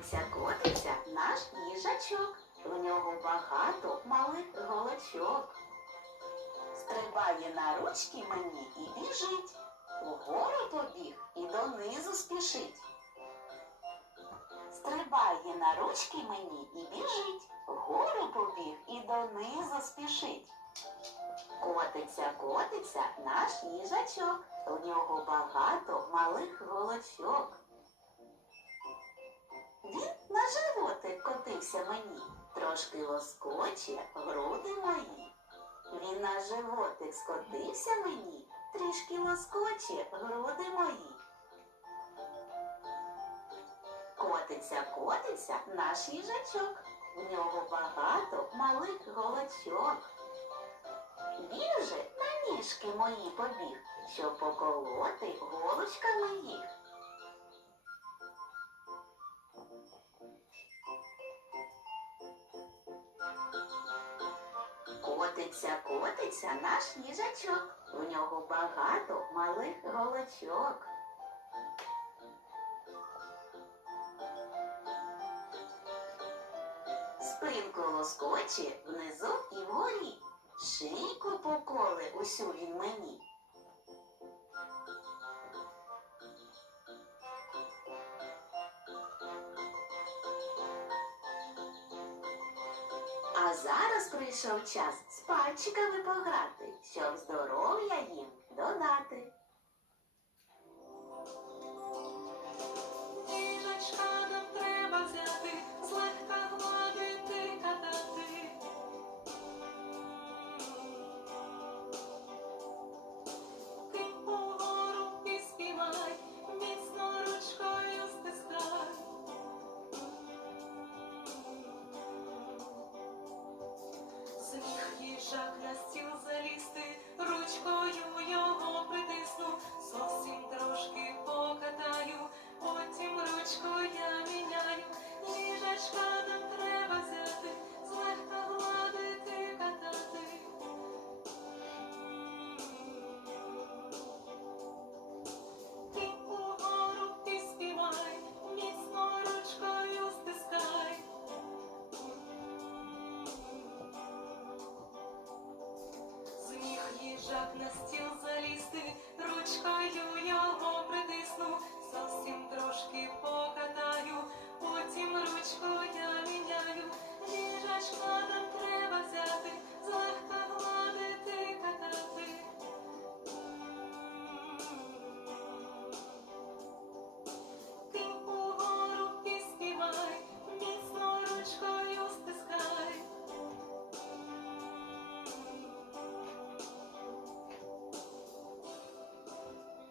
Котиться, котиться наш їжачок. у нього багато малих голочок. Стрибає на ручки мені і біжить. Угору побіг і донизу спішить. Стрибає на ручки мені і біжить. Вгору побіг і донизу спішить. Котиться, котиться наш їжачок. у нього багато малих голочок. Він на животик котився мені, трошки лоскоче груди мої. Він на животик скотився мені, трішки лоскоче груди мої. Котиться, котиться наш їжачок. В нього багато малих голочок. Він же на ніжки мої побіг, щоб поколоти голочками їх. Котиться, котиться наш їжачок. У нього багато малих голочок. Спинку лоскоче внизу і вгорі. Шийку поколи усю він мені. А зараз прийшов час з пальчиками пограти, щоб здоров'я їм додати. Зміг їжак на